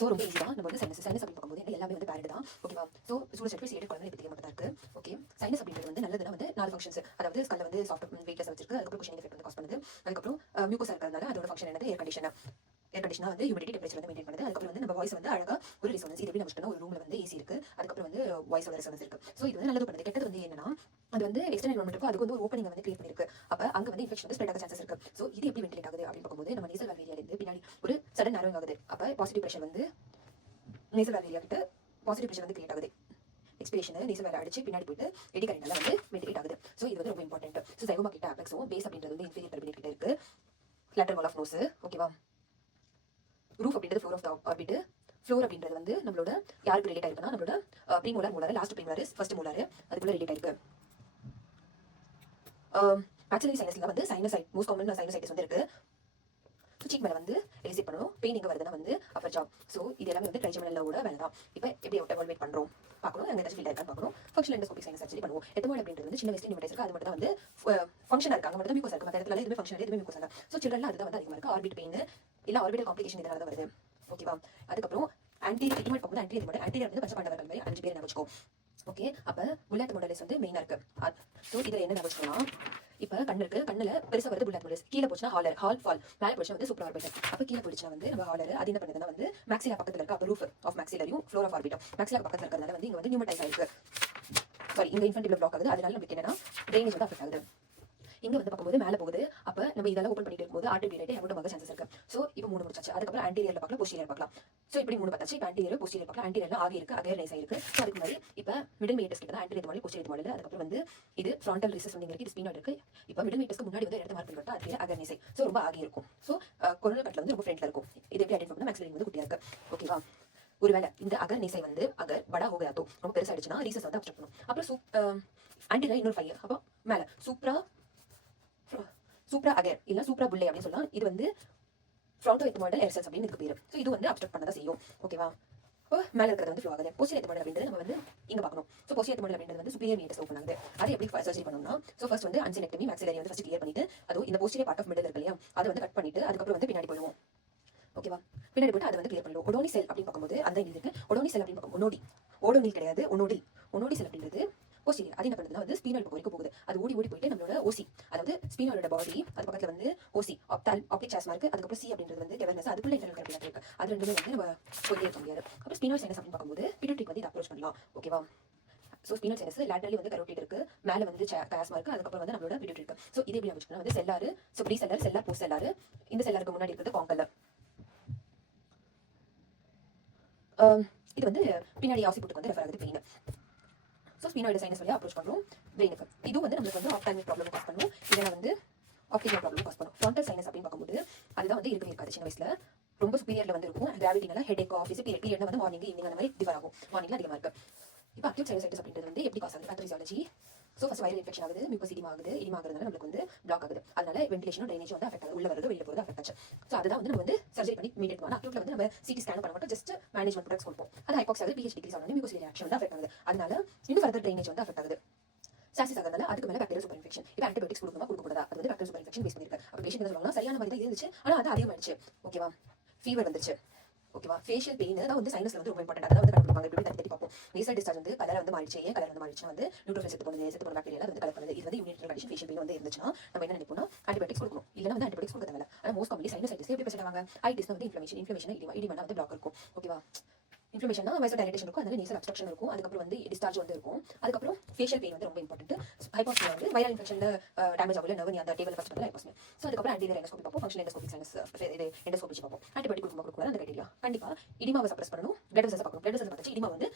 So ரொம்ப easy தான். நம்ம வந்து சைனஸ் அப்படின்னு பார்க்கும்போது எல்லாமே வந்து பேரட் தான். ஓகேவா? ஸோ ஸ்டூடெண்ட் சர்டிஃபிகேட் ஏட் குழந்தை பற்றி மட்டும் தான் இருக்கு. ஓகே, சைனஸ் அப்படின்றது வந்து நல்லதுன்னா வந்து 4 ஃபங்க்ஷன்ஸ், அதாவது ஸ்கல்ல வந்து சாஃப்ட் வெயிட்லெஸ் வச்சிருக்கு, அதுக்கப்புறம் குஷனிங் எஃபெக்ட் வந்து காஸ் பண்ணுது, அதுக்கப்புறம் மியூக்கோஸா இருக்கிறதுனால அதோட ஃபங்க்ஷன் என்னது ஏர் கண்டிஷனா வந்து ஹியூமிடிட்டி டெம்பரேச்சர் வந்து மெயின்டைன் பண்ணுது. அதுக்கப்புறம் வந்து நம்ம வாய்ஸ் வந்து அழகா ஒரு ரிசோனன்ஸ், இது எப்படி நம்ம ஒரு ரூம்ல வந்து ஏசி இருக்கு, அதுக்கப்புறம் வந்து வாய்ஸோட ரிசோனன்ஸ் இருக்கு. ஸோ இது வந்து நல்லது பண்ணுது. கெட்டது வந்து என்னன்னா அது வந்து எக்ஸ்டர்னல் என்வரன்மெண்ட் இருக்கும், அதுக்கு வந்து ஒரு ஓப்பனிங் வந்து கிரியேட் பண்ணிருக்கு. அப்ப அங்க வந்து இன்ஃபெக்ஷன் வந்து ஸ்ப்ரெட் ஆக சான்சஸ் இருக்கு. ஸோ இது எப்படி வென்டிலேட் ஆகுது அப்படின்னு பார்க்கும்போது நம்ம நேசல் வால்வேரியால இருந்து பின்னாடி ஒரு சடன் நேரோயிங் ஆகுது. அப்ப பாசிட்டிவ் ப்ரெஷர் வந்து நேசல் வால்வேரியா கிட்ட பாசிட்டிவ் ப்ரெஷர் வந்து கிரியேட் ஆகுது. எக்ஸ்பிரேஷன் நேசல் வேலை அடிச்சு பின்னாடி போயிட்டு எடி கரண்டால வந்து வென்டிலேட் ஆகுது. ஸோ இது வந்து ரொம்ப இம்பார்ட்டன்ட். ஸோ சைகோமா கிட்ட அபெக்ஸும் பேஸ் அப்படின்றது வந்து இன்ஃபீரியர் டர்பினேட் கிட்ட இருக்கு. Lateral wall of nose. ஓகேவா? ரூஃப் அப்படின்றது floor of the orbit. Floor அப்படின்றது வந்து நம்மளோட யாருக்கு ரிலேட் ஆயிருக்குன்னா நம்மளோட premolar molar, last premolar, first molar, அதுக்குள்ள ரிலேட் ஆயிருக்கு. மேக்ஸிலரி சைனஸ்ல வந்து சைனசைட் மோஸ்ட் காமன் சைனசைட்டிஸ் வந்து இருக்கு. சீக் மேல வந்து எலிசிட் பண்ணணும். பெயின் எங்க வருதுன்னா வந்து அப்பர் ஜாப். ஸோ இது எல்லாமே வந்து ட்ரைஜெமினலோட வேலை தான். இப்போ எப்படி எவால்வேட் பண்றோம் பார்க்கணும், அங்கே ஏதாச்சும் ஃபீல்ட் இருக்கான்னு பார்க்கணும். ஃபங்க்ஷனல் எண்டோஸ்கோபிக் சைனஸ் சர்ஜரி பண்ணுவோம். எத்தமோல் அப்படின்றது வந்து சின்ன வயசுல நியூமரைஸ் இருக்கு, அது மட்டும் தான் வந்து ஃபங்க்ஷனா இருக்காங்க, மட்டும் தான் மியூக்கோஸா இருக்கு. மற்ற இடத்துல எதுவுமே ஃபங்க்ஷனல் எதுவுமே மியூக்கோஸா இல்லை. ஸோ சில்ட்ரன்ல அதுதான் வந்து அதிகமாக இருக்கு. ஆர்பிட் பெயின் இல்ல ஆர்பிட்டல் காம்ப்ளிகேஷன் இதனால தான் வருது. ஓகேவா? அதுக்கப்புறம் ஆன்டீரியர் வந்து ஆன்டீரியர் வந்து பச்சை மாதிரி 5 பேர் வச்சுக்கோ. ஓகே, அப்ப புல்லட் மாடல்ஸ் வந்து மெயினா இருக்கு. ஸோ இதுல என்ன வச்சுக்கலாம், இப்போ கண்ணு இருக்கு, கண்ணுல பெருசா வருது புல்லட் மாடல்ஸ். கீழே போச்சுன்னா ஹால் ஃபால், மேலே போச்சுன்னா வந்து சூப்பர் ஆர்பிட்டல். அப்போ கீழே போச்சுன்னா வந்து நம்ம ஹாலர் அது என்ன பண்ணுதுன்னா வந்து மேக்ஸிலா பக்கத்துல இருக்க, அப்போ ரூஃப் ஆஃப் மேக்ஸிலரியும் ஃப்ளோர் ஆஃப் ஆர்பிட்டும் மேக்ஸிலா பக்கத்துல இருக்கிறதுனால வந்து இங்க வந்து நியூமடைஸ் ஆயிருக்கு. சாரி, இந்த இன்ஃபென்டிபிள் பிளாக் ஆகுது. அதனால நமக்கு என்னன்னா ட்ரைனேஜ் வந்து அஃபெக்ட் ஆகுது. இங்க வந்து பார்க்கும்போது மேலே போகுது. அப்போ நம்ம இதெல்லாம் ஓப்பன் பண்ணிட்டு இருக்கும்போது ஆர்டிபிரேட்டே எவ்வளோ சான்சஸ் இருக்கு. ஸோ இப்போ 3 முடிச்சாச்சு. அதுக்கப்புறம் ஆன்டீரியர்ல பார்க்கலாம், போஸ்டீரியர் பார்க்கலாம். ஸோ இப்படி 3 பார்த்தாச்சு. இப்போ ஆன்டீரியர் போஸ்டீரியர் பார்க்கலாம். ஆன்டீரியர்ல ஆகி இருக்கு, அகேர் ரைஸ் ஆயிருக்கு. ஸோ அதுக்கு முன்னாடி இப்போ மிடில் மீட்டர்ஸ் கிட்ட தான் ஆன்டீரியர் மாடல், போஸ்டீரியர் மாடல். அதுக்கப்புறம் வந்து இது ஃப்ரான்டல் ரிசஸ் வந்து இருக்கு, இது ஸ்பீனாட் இருக்கு. இப்போ மிடில் மீட்டர்ஸ்க்கு முன்னாடி வந்து இடத்த மார்க் பண்ணிட்டா அது அகேர் ரைஸ். ஸோ ரொம்ப ஆகி இருக்கும். ஸோ கொரோனா கட்டில் வந்து ரொம்ப ஃப்ரெண்ட்ல இருக்கும். இது எப்படி ஐடென்டிஃபை பண்ணா மேக்ஸிலரி வந்து குட்டியா இருக்கு. ஓகேவா? ஒருவேளை இந்த அகர் நேசை வந்து அகர் படா ஹோகயாத்தோ ரொம்ப பெருசாயிடுச்சுன்னா ரீசஸ் வந்து அப்செக்ட் பண்ணும். அப்புறம் ஆன்டீரியர் இன்னொரு 5, அப்போ மேலே சூப்ரா அகர் இல்ல சூப்ரா புல்லே அப்படின்னு சொல்லலாம். இது வந்து ஃப்ரான்டோ எத்மாய்டல் ஏர்செல்ஸ் அப்படின்னு இதுக்கு பேரு. ஸோ இது வந்து அப்ஸ்ட்ரக்ட் பண்ண தான் செய்யும். ஓகேவா? இப்போ மேலே இருக்கிறது வந்து ஃப்ளோ ஆகுது. போஸ்டீரியர் எத்மாய்டல் அப்படின்றது நம்ம வந்து இங்க பார்க்கணும். ஸோ போஸ்டீரியர் எத்மாய்டல் அப்படின்றது வந்து சுப்பீரியர் மீட்டர்ஸ் ஓப்பன் ஆகுது. அது எப்படி சர்ஜரி பண்ணணும்னா, ஸோ ஃபர்ஸ்ட் வந்து அன்சினெக்டமி மேக்ஸிலரி வந்து ஃபர்ஸ்ட் கிளியர் பண்ணிட்டு, அதுவும் இந்த போஸ்டீரியர் பார்ட் ஆஃப் மிடில் இருக்கு இல்லையா, அதை வந்து கட் பண்ணிட்டு அதுக்கப்புறம் வந்து பின்னாடி போயிடுவோம். ஓகேவா? பின்னாடி போட்டு அதை வந்து கிளியர் பண்ணிடுவோம். ஒடோனி செல் அப்படின்னு பார்க்கும்போது அந்த இருக்கு. ஒடோனி செல் அப்படின்னு பார்க்கும் ஓடோனில் கிடையாது, ஒனோடி செல் அப்படின்றது போஸ்டீரியர். அது என்ன பண்ணுதுன்னா வந்து ஸ்பீனல் பக்கம் வரைக்கும் போகுது. அது ஓடி போயிட்டு நம்மளோட ஓசி, அதாவது ஸ்பீனலோட பாடி, அது பக்கத்துல வந்து ஓசி ஆப்டிக் சாஸ்மா இருக்கு. அதுக்கப்புறம் சி அப்படின்றது வந்து கெவர்னஸ், அதுக்குள்ள இன்டர்னல் கரெக்டாக இருக்கு. அது ரெண்டுமே வந்து நம்ம சொல்லி இருக்க முடியாது. அப்புறம் ஸ்பீனல் சைனஸ் அப்படின்னு பார்க்கும்போது பிடியூட்ரிக் வந்து இதை அப்ரோச் பண்ணலாம். ஓகேவா? ஸோ ஸ்பீனல் சைனஸ் லேட்டரலி வந்து கரோட்டிட் இருக்கு, மேலே வந்து காஸ்மா இருக்கு, அதுக்கப்புறம் வந்து நம்மளோட பிடியூட்ரி இருக்கு. ஸோ இது எப்படி வச்சுக்கணும் வந்து செல்லாரு, ஸோ ப்ரீ செல்லார் போஸ்ட் செல்லாரு. இந்த செல்லாருக்கு முன்னாடி இருக்கிறது காங்கல்ல. இது வந்து பின்னாடி ஆசி புட்டுக்கு வந்து ரெஃபர் ஆகுது பெயின். ஸோ ஸ்பீனாய்டு சைனஸ் வழியாக அப்ரோச் பண்ணுறோம் பிரெயினுக்கு. இது வந்து நம்மளுக்கு வந்து ஆப்டாமிக் ப்ராப்ளம் காஸ் பண்ணும், இல்லைனா வந்து ஆப்டிக் ப்ராப்ளம் காஸ் பண்ணும். ஃப்ரான்டல் சைனஸ் அப்படின்னு பார்க்கும்போது அதுதான் வந்து இருக்கவே இருக்காது. சின்ன வயசுல ரொம்ப சுப்பீரியர்ல வந்து இருக்கும். கிராவிட்டினால ஹெடேக், ஆஃபீஸ் பீரியட் வந்து மார்னிங் ஈவினிங் அந்த மாதிரி டிஃபர் ஆகும். மார்னிங்ல அதிகமாக இருக்கு. இப்போ அக்யூட் சைனசைட்டிஸ் அப்படின்றது வந்து எப்படி காஸ் ஆகுது, பேத்தோபிசியாலஜி. ஸோ ஃபர்ஸ்ட் வைரல் இன்ஃபெக்ஷன் ஆகுது, மியூக்கஸ் இடிமா ஆகுறதுனால நம்மளுக்கு வந்து பிளாக் ஆகுது. அதனால வென்டிலேஷனும் ட்ரைனேஜும் வந்து அஃபெக்ட் ஆகுது, உள்ள வருது வெளியே போகிறது அஃபெக்ட் ஆச்சு. ஸோ அதுதான் வந்து நம்ம வந்து சர்ஜரி பண்ணி மீட் பண்ணலாம். அக்யூட்ல வந்து நம்ம சிடி ஸ்கேன் பண்ண மாட்டோம், ஜஸ்ட் மேனேஜ்மெண்ட் ப்ராடக்ட்ஸ் கொடுப்போம். அது ஹைபாக்ஸ் ஆகுது, பிஹெச் டிகிரிஸ் ஆகுது, மியூக்கஸ் ரியாக்ஷன் வந்து அஃபெக்ட் ஆகுது. அதனால இன்னும் ஃபர்தர் ட்ரைனேஜ் வந்து அஃபெக்ட் ஆகுது. சாசிஸ் ஆகிறதுனால அதுக்கு மேலே பாக்டீரியா சூப்பர் இன்ஃபெக்ஷன். இப்போ ஆன்டிபயோட்டிக்ஸ் கொடுக்கக்கூடாது, அது வந்து பாக்டீரியா சூப்பர் இன்ஃபெக்ஷன் பேஸ் பண்ணிருக்கு. அப்போ பேஷண்ட் என்ன சொல்லுவாங்கன்னா சரியான மாதிரி தான் இருந்துச்சு, ஆனால் அது அதிகமாகிடுச்சு. ஓகேவா? ஃபீவர் வந்துச்சு. ஓகேவா? ஃபேஷியல் பெயின் தான் வந்து சைனஸ்ல வந்து ரொம்ப இம்பார்ட்டன்ட். அதான் வந்து கண்டுபிடிப்பாங்க. இப்படி தட்டி பார்ப்போம். நேசல் டிஸ்சார்ஜ் வந்து கலர் வந்து மாறிடுச்சு. ஏன் கலர் வந்து மாறிடுச்சுன்னா வந்து நியூட்ரோஃபில் செத்து போன பாக்டீரியா வந்து கலர் பண்ணுது. இது வந்து இம்யூனிட்டி கண்டிஷன். ஃபேஷியல் பெயின் வந்து இருந்துச்சுன்னா நம்ம என்ன நினைப்போம்னா ஆன்டிபயோட்டிக்ஸ் கொடுக்கணும், இல்லைனா வந்து ஆன்டிபயோட்டிக்ஸ் கொடுக்க தேவையில்ல. ஆனால் மோஸ்ட் காமன்லி சைனசைட்டிஸ் எப்படி பேசிட்டு வாங்க, ஐடிஸ் வந்து இன்ஃப்ளமேஷன் இடிமா வந்து பிளாக் இருக்கும். ஓகேவா? இன்ஃப்ளமேஷன்னா வைசோ டைலேஷன் இருக்கும், அதனால நேசல் அப்ஸ்ட்ரக்ஷன் இருக்கும், அதுக்கப்புறம் வந்து டிஸ்சார்ஜ் வந்து இருக்கும். அதுக்கப்புறம் ஃபேஷியல் பெயின் வந்து ரொம்ப இம்பார்ட்டன்ட். ஹைபாக்சியா வந்து வைரல் இன்ஃபெக்ஷன்ல டேமேஜ் ஆகல நர்வ், அந்த டேபிள் ஃபர்ஸ்ட் பண்ணல ஹைபாக்சியா. ஸோ அதுக்கப்புறம் ஆன்டிரியர் எண்டோஸ்கோபி பார்ப்போம், ஃபங்க்ஷனல் எண்டோஸ்கோபிக் சைனஸ் இது எண்டோஸ்கோபி பார்ப்போம். ஆன்டிபயோட்டிக் கொடுக்க அந்த கிரைட்டீரியா கண்டிப்பா இடிமாவை சப்ரஸ் பண்ணணும். பிளட் வெசல்ஸ் பார்க்கணும். பிளட் வெசல்ஸ் பார்த்து இடிமா வந்து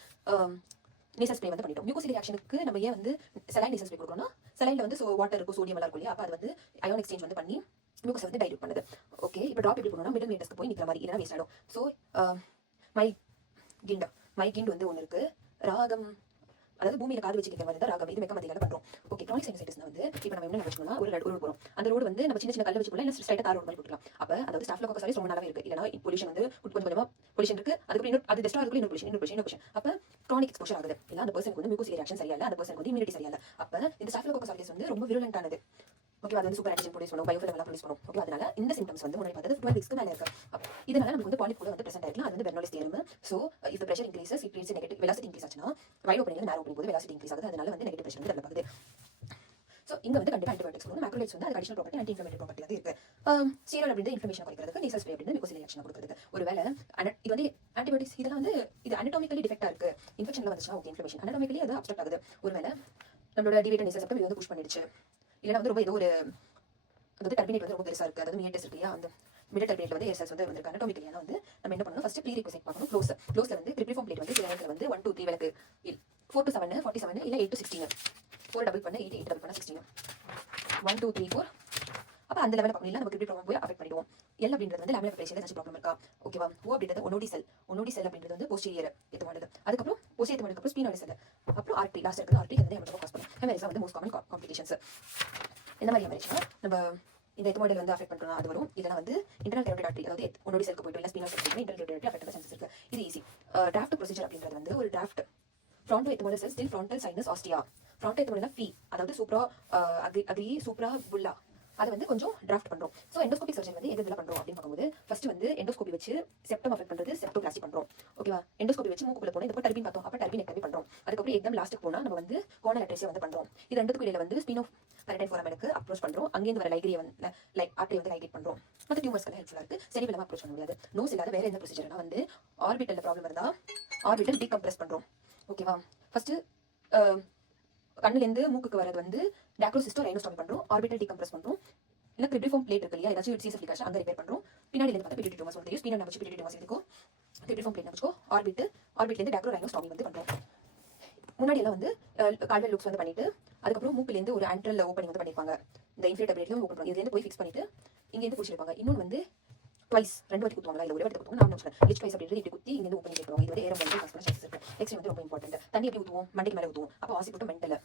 நேசல் ஸ்ப்ரே வந்து பண்ணிட்டோம். மியூக்கோஸ் ரியாக்ஷனுக்கு நம்ம ஏன் வந்து சலைன் நேசல் ஸ்ப்ரே கொடுக்கணும்னா சலைன்ல வந்து வாட்டர் இருக்கும், சோடியம் எல்லாம் இருக்கும் இல்லையா, அப்போ அது வந்து அயோன் எக்ஸ்சேஞ்ச் வந்து பண்ணி மியூக்கஸ் வந்து டைல்யூட் பண்ணுது. ஓகே, இப்போ ட்ராப் எப்படி பண்ணணும்னா மிடில் மீட்டர்ஸ்க்கு போய் நிற்கிற மாதிரி, இல்லைனா வேஸ்ட் ஆகிடும். ஸோ மைகிண்ட் வந்து ஒன்று இருக்கு, ராகம், அதாவது பூமியில காது வச்சு கேட்கிற மாதிரி தான் ராகம். இது மெக்க மதியில பண்றோம். ஓகே, கிரானிக் சைனசைட்டிஸ்னா வந்து இப்போ நம்ம என்ன நினைச்சோம்னா ஒரு ரோடு போறோம். அந்த ரோடு வந்து நம்ம சின்ன கல்ல வச்சு போல இல்ல ஸ்ட்ரைட்டா தார் ரோடு மாதிரி போட்டுக்கலாம். அப்ப அதாவது ஸ்டாஃப்லோகோக்கஸ் சாலிஸ் ரொம்ப நல்லாவே இருக்கு, இல்லனா பொல்யூஷன் வந்து கொஞ்சம் கொஞ்சமா பொல்யூஷன் இருக்கு, அதுக்கு இன்னும் அது டெஸ்ட்ரா இருக்கு, இன்னும் பொல்யூஷன். அப்ப கிரானிக் எக்ஸ்போஷர் ஆகுது. இல்ல அந்த பர்சனுக்கு வந்து மியூக்கோஸ் ரியாக்ஷன் சரியா இல்ல, அந்த பர்சனுக்கு வந்து இம்யூனிட்டி சரியா இல்ல. அப்ப இந்த ஸ்டாஃப்லோகோக்கஸ் சாலிஸ் வந்து ரொம்ப விருலண்ட் ஆனது. ஓகே, அது வந்து சூப்பர் ஆன்டிஜன் ப்ரொடியூஸ் பண்ணும், பயோஃபிலம் எல்லாம் ப்ரொடியூஸ் பண்ணும். ஓகே, அதனால இந்த சிம்டம்ஸ் வந்து முன்னாடி பார்த்தது 12 வீக்ஸ்க்கு மேல இருக்கு. இதனால நமக்கு வந்து பாலிப் கூட வந்து பிரசன்ட் ஆயிருக்கலாம். அது வந்து Bernoulli's theorem. So if the pressure increases it creates a negative velocity increase ஆச்சுன்னா வைட் ஓப்பனிங்ல நேரோ ஓப்பனிங் போது velocity increase ஆகுது. அதனால வந்து நெகட்டிவ் பிரஷர் வந்து டெவலப் ஆகுது. ஸோ இங்க வந்து கண்டிப்பா ஆன்டிபயோட்டிக்ஸ் கொடுக்கணும். மேக்ரோலைட்ஸ் வந்து அது additional property anti inflammatory property வந்து இருக்கு. ஸ்டீராய்டு அப்படின்றது இன்ஃப்ளமேஷன் குறைக்கிறதுக்கு, நேசல் ஸ்ப்ரே அப்படின்றது மியூக்கோசில் ரியாக்ஷன் கொடுக்கிறதுக்கு. ஒருவேளை இது வந்து ஆன்டிபயோட்டிக்ஸ் இதெல்லாம் வந்து இது அனடாமிக்கலி டிஃபெக்டா இருக்கு, இன்ஃபெக்ஷன்ல வந்துச்சுன்னா ஓகே இன்ஃப்ளமேஷன் அனடாமிக்கலி அது அப்ஸ்ட்ரக்ட் ஆகுது. ஒருவேளை நம்மளோட டிவேட்டட் நேசல் செப்டம் இது வந்து புஷ் பண்ணிடுச்சு, இல்லைன்னா வந்து ரொம்ப ஏதோ ஒரு அதாவது டர்பினேட் வந்து ரொம்ப பெருசா இருக்கு, அதாவது மியட்டஸ் இருக்கு இல்லையா, அந்த மிடில் டர்பினேட்ல வந்து ஏர் செல்ஸ் வந்து வந்திருக்கு. அனடாமிக்கலியான வந்து நம்ம என்ன பண்ணணும், ஃபர்ஸ்ட் ப்ரீ ரிக்வெஸ்ட் பார்க்கணும். க்ளோஸ்ல வந்து கிரிப்ரிஃபார்ம் பிளேட் வந்து சில நேரத்தில் வந்து 1 2 3 விளக்கு 4 to 7 47 இல்ல 8 to 16 4 டபுள் பண்ண 8 8 டபுள் பண்ண 16 1 2 3 4 அப்ப அந்த லெவல்ல பார்க்கணும். இல்ல நம்ம கிரிப்ரிஃபார்ம் போய் அஃபெக்ட் பண்ணிடுவோம். எல் அப்படின்றது வந்து லேமினார் பிரேஷன்ல ஏதாச்சும் ப்ராப்ளம் இருக்கா, ஓகேவா. ஓ அப்படின்றது ஒனோடி செல் அப்படின்றது வந்து போஸ்டீரியர் எத்தமானது, அதுக்கப்புறம் போஸ்டீரியர் எத்தமானதுக்கு அப்புறம் ஸ்பீனாய்டு செல், அப்புறம் ஆர்டரி லாஸ்ட் இருக்குது. ஆர்டரி வந்து நம்ம காஸ் பண்ணும். ஹெமரேஜ் வந்து மோஸ்ட் காமன் காம்ப்ளிகேஷன்ஸ். இந்த மாதிரி ஹெமரேஜ்னா நம்ம இந்த எத்தமாடல் வந்து அஃபெக்ட் பண்றோம் அது வரும். இதெல்லாம் வந்து இன்டர்னல் கரோட்டிட் ஆர்டரி அதாவது ஒனோடி செல்க்கு போய்ட்டு இல்ல ஸ்பீனாய்டு செல் போய்ட்டு இன்டர்னல் கரோட்டிட் ஆர்டரி அஃபெக்ட் ஆக சான்சஸ் இருக்கு. இது ஈஸி. டிராஃப்ட் ப்ரொசீஜர் அப்படின்றது வந்து ஒரு டிராஃப்ட் ஃப்ராண்டோ எத்தமாடல் செல்ஸ் டில் ஃப்ராண்டல் சைனஸ் ஆஸ்டியா ஃப்ராண்டோ எத்தமாடல் ஃபீ அதாவது சூப்ரா அக்ரி சூப்ரா புல்லா அதை வந்து கொஞ்சம் டிராஃப்ட் பண்றோம். ஸோ எண்டோஸ்கோபிக் சர்ஜரி வந்து எதுல பண்றோம் அப்படின்னு பார்க்கும்போது ஃபர்ஸ்ட் வந்து எண்டோஸ்கோபி வச்சு செப்டம் அஃபெக்ட் பண்றது செப்டோபிளாஸ்டி பண்றோம், ஓகேவா. எண்டோஸ்கோபி வச்சு மூக்குள்ள போனா இந்த டர்பின் பார்த்தோம், அப்ப டர்பின் எக்டமி பண்றோம். அதுக்கப்புறம் எக்ஸாம் லாஸ்ட்டுக்கு போனா நம்ம வந்து கோர்னல் அட்ரஸியா வந்து பண்றோம். இது ரெண்டுக்கும் இடையில வந்து ஸ்பின் ஆஃப் பரடைன் ஃபோராமெனுக்கு அப்ரோச் பண்றோம். அங்கேருந்து வர லைக்ரியை வந்து ஆர்டரி வந்து லைகேட் பண்றோம். மற்ற டியூமர்ஸ்க்கு ஹெல்ப்ஃபுல்லா இருக்கு. செரிபிளமா அப்ரோச் பண்ண முடியாது. நோஸ் இல்லாத வேற எந்த ப்ரொசீஜர்னா வந்து ஆர்பிட்டல்ல ப்ராப்ளம் இருந்தா ஆர்பிட்டல் டீகம்ப்ரஸ் பண்றோம், ஓகேவா. ஃபர்ஸ்ட் கண்ணுலேருந்து மூக்குக்கு வரது வந்து டேக்ரோசிஸ்டோ ரைனோஸ்டோமி பண்றோம், ஆர்பிட்டல் டீகம்ப்ரஸ் பண்றோம். இல்ல கிரிப்ரிஃபார்ம் பிளேட் இருக்கு இல்லையா, ஏதாச்சும் சீஸ் அப்ளிகேஷன் அங்க ரிப்பேர் பண்றோம். பின்னாடி இருந்து பார்த்தா பிடிடி டியூமர்ஸ் வந்து தெரியும். ஸ்பீனா நம்ம பிடிடி டியூமர்ஸ் இருக்கும். கிரிப்ரிஃபார்ம் பிளேட் நமக்கு ஆர்பிட்ல இருந்து டேக்ரோ ரைனோஸ்டோமி வந்து பண்றோம். முன்னாடி எல்லாம் வந்து கால்வெல் லுக்ஸ் வந்து பண்ணிட்டு அதுக்கப்புறம் மூக்குல இருந்து ஒரு ஆன்ட்ரல் ஓப்பனிங் வந்து பண்ணிருப்பாங்க. இந்த இன்ஃபிலேட்டர் பிளேட்ல ஓப்பன் பண்ணுவாங்க. இதுல இருந்து போய் ஃபிக்ஸ் பண்ணிட்டு இங்க இருந்து புடிச்சிருப்பாங்க. இன்னொன்று வந்து ட்வைஸ் 2 வாட்டி குத்துவாங்க, இல்ல ஒரே வாட்டி குத்துவாங்க. நான் சொல்றேன் லிச் ட்வைஸ் அப்படின்றது இப்படி குத்தி இங்க இருந்து ஓப்பன் பண்ணிடுவாங்க. இது வந்து ஏரம் வந்து காஸ் பண்ண சான்சஸ் இருக்கு. நெக்ஸ்ட் வந்து ரொம்ப இம்பார்ட்டன்ட், தண்ணி எப்படி ஊத்துவோம், மண்டைக்கு மேல ஊத்துவோம். அப்போ ஆசிபோட்டம் மென்டல்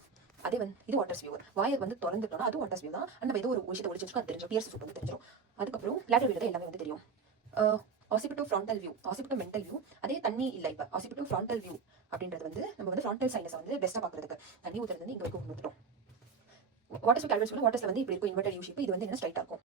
அதே வந்து இது வாட்டர் ஸ்பியூர் வாயை வந்து திறந்துட்டோம்னா அது வாட்டர் ஸ்பியூர் தான். அந்த ஏதோ ஒரு விஷயத்தை ஒழிச்சு வச்சுக்கோ அது தெரிஞ்சிடும். பியர்ஸ் சூப் வந்து தெரிஞ்சிடும். அதுக்கப்புறம் லேட்டரல் வியூ எல்லாமே வந்து தெரியும். ஆசிபிட்டோ ஃப்ராண்டல் வியூ, ஆசிபிட்டோ மென்டல் வியூ. அதே தண்ணி இல்லை, இப்போ ஆசிபிட்டோ ஃப்ராண்டல் வியூ அப்படின்றது வந்து நம்ம வந்து ஃப்ராண்டல் சைனஸை வந்து பெஸ்ட்டாக பார்க்கறதுக்கு தண்ணி ஊற்றுறது வந்து இங்கே வரைக்கும் ஊற்றுட்டோம். வாட்டர் ஸ்பியூர் வந்து இப்படி இருக்கும் இன்வெர்டர் யூ ஷேப். இது வந்து என்ன ஸ்ட்ரைட்டாக இருக்கும்.